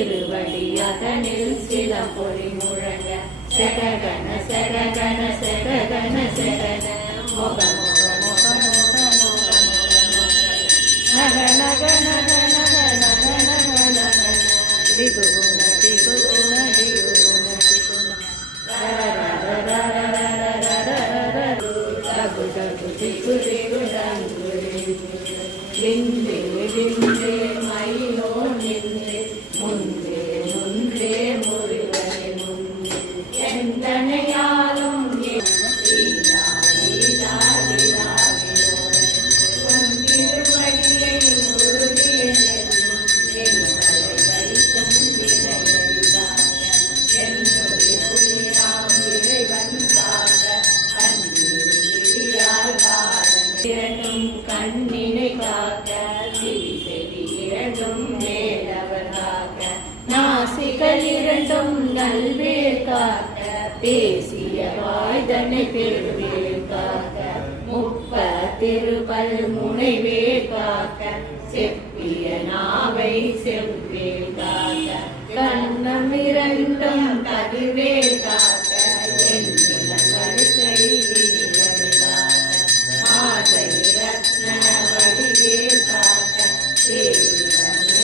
திருவடி அதனில் சில பொறி முழங்க சககன சககன சககன சகன மொக மொக மொக மொக மொக நக நக நக நக நக நக நக டிகுகுண டிகுகுண டிகுகுண டிகுண ரர ரர ரர ரர ரர ரர டகு டகு டிகு டிகு டங்கு விந்தே விந்தே மயிலோ நின்றே முந்தே முந்தே முருகனே முந்தே எந்தனையாலும் திருவடியை உறுதியை என் தலை வைக்கும் விரைவழிதாக என்னுடைய புனியாம் இறைவன் காக்க அன்பியால் காலம் இரண்டும் கண்ணினை காக்க செவி இரண்டும் மேலவர் காக்க நாசிகள் இரண்டும் நல்வேல் காக்க பேசிய வாய்தனை பெருவேல் காக்க முப்ப திருபல் முனைவேல் காக்க செப்பிய நாவை செவ்வேல் காக்க கண்ணம் இரண்டும் கதிர்வேல் காக்க